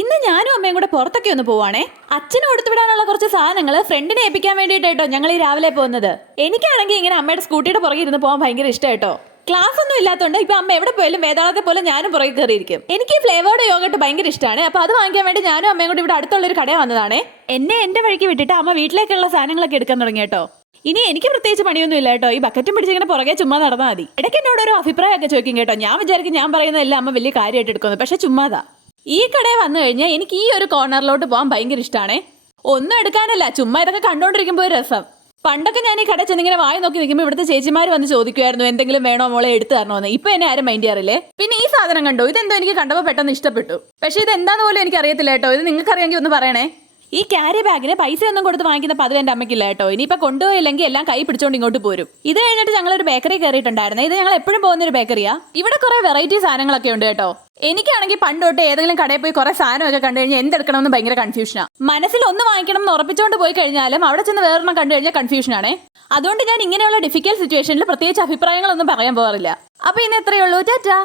ഇന്ന് ഞാനും അമ്മയും കൂടെ പുറത്തൊക്കെ ഒന്ന് പോവാണേ. അച്ഛനും കൊടുത്തുവിടാനുള്ള കുറച്ച് സാധനങ്ങൾ ഫ്രണ്ടിനെ ഏൽപ്പിക്കാൻ വേണ്ടിയിട്ടോ ഞങ്ങൾ ഈ രാവിലെ പോകുന്നത്. എനിക്കാണെങ്കിൽ ഇങ്ങനെ അമ്മയുടെ സ്കൂട്ടിയുടെ പുറകെ ഇരുന്ന് പോകാൻ ഭയങ്കര ഇഷ്ടമായിട്ടോ. ക്ലാസ് ഒന്നും ഇല്ലാത്തതുകൊണ്ട് ഇപ്പൊ അമ്മ എവിടെ പോയാലും വേദാളത്തെ പോലെ ഞാനും പുറകെ കയറിയിരിക്കും. എനിക്ക് ഫ്ലേവേർഡ് യോഗട്ട് ഭയങ്കര ഇഷ്ടമാണ്. അപ്പൊ അത് വാങ്ങിക്കാൻ വേണ്ടി ഞാനും അമ്മയും കൂടി ഇവിടെ അടുത്തുള്ള ഒരു കട വന്നതാണേ. എന്റെ വഴിക്ക് വിട്ടിട്ട് അമ്മ വീട്ടിലേക്കുള്ള സാധനങ്ങളൊക്കെ എടുക്കാൻ തുടങ്ങി കേട്ടോ. ഇനി എനിക്ക് പ്രത്യേകിച്ച് പണിയൊന്നും ഇല്ല കേട്ടോ. ഈ ബക്കറ്റും പിടിച്ചിങ്ങനെ പുറകെ ചുമ്മാ നടന്നാൽ മതി. ഇടയ്ക്ക് എന്നോട് ഒരു അഭിപ്രായമൊക്കെ ചോദിക്കും കേട്ടോ. ഞാൻ വിചാരിക്കും ഞാൻ പറയുന്നതെല്ലാം അമ്മ വലിയ കാര്യമായിട്ട് എടുക്കുന്നത്, പക്ഷെ ചുമ്മാതാ. ഈ കടയിൽ വന്നു കഴിഞ്ഞാൽ എനിക്ക് ഈ ഒരു കോർണറിലോട്ട് പോകാൻ ഭയങ്കര ഇഷ്ടമാണേ. ഒന്നും എടുക്കാനല്ല, ചുമ്മാ ഇതൊക്കെ കണ്ടോണ്ടിരിക്കുമ്പോൾ ഒരു രസം. പണ്ടൊക്കെ ഞാൻ ഈ കട ചെന്നിങ്ങനെ വായി നോക്കി നിൽക്കുമ്പോൾ ഇവിടുത്തെ ചേച്ചിമാർ വന്ന് ചോദിക്കുമായിരുന്നു എന്തെങ്കിലും വേണോ മോളെ എടുത്തു തരണോന്ന്. ഇപ്പൊ എന്നെ ആരും മൈൻഡ് ചെയ്യാറില്ലേ. പിന്നെ ഈ സാധനം കണ്ടോ, ഇതെന്തോ എനിക്ക് കണ്ടപ്പോൾ പെട്ടെന്ന് ഇഷ്ടപ്പെട്ടു. പക്ഷെ ഇത് എന്താന്ന് പോലും എനിക്ക് അറിയത്തില്ല കേട്ടോ. ഇത് നിങ്ങൾക്ക് അറിയാമെങ്കിൽ ഒന്ന് പറയണേ. ഈ ക്യാരി ബാഗിന് പൈസ ഒന്നും കൊടുത്ത് വാങ്ങിക്കുന്ന പതിവ് എൻ്റെ അമ്മയ്ക്കില്ല കേട്ടോ. ഇനിയിപ്പോൾ കൊണ്ടുപോയില്ലെങ്കിൽ എല്ലാം കൈ പിടിച്ചോണ്ട് ഇങ്ങോട്ട് പോരും. ഇത് കഴിഞ്ഞിട്ട് ഞങ്ങളൊരു ബേക്കറി കയറിയിട്ടുണ്ടായിരുന്നു. ഇത് ഞങ്ങൾ എപ്പോഴും പോകുന്ന ഒരു ബേക്കറിയാ. ഇവിടെ കുറെ വെറൈറ്റി സാധനങ്ങളൊക്കെ ഉണ്ട് കേട്ടോ. എനിക്കാണെങ്കിൽ പണ്ട് തൊട്ട് ഏതെങ്കിലും കടയിൽ പോയി കുറെ സാധനമൊക്കെ കണ്ടു കഴിഞ്ഞാൽ എന്തെടുക്കണമെന്ന് ഭയങ്കര കൺഫ്യൂഷനാണ്. മനസ്സിൽ ഒന്ന് വാങ്ങിക്കണം എന്ന് ഉറപ്പിച്ചുകൊണ്ട് പോയി കഴിഞ്ഞാലും അവിടെ ചെന്ന് വേറൊരെണ്ണം കണ്ടു കഴിഞ്ഞാൽ കൺഫ്യൂഷനാണേ. അതുകൊണ്ട് ഞാൻ ഇങ്ങനെയുള്ള ഡിഫിക്കൽട്ട് സിറ്റുവേഷനിൽ പ്രത്യേകിച്ച് അഭിപ്രായങ്ങളൊന്നും പറയാൻ പോകാറില്ല. അപ്പൊ ഇന്ന് എത്രയേ ഉള്ളൂ. ടാറ്റാ.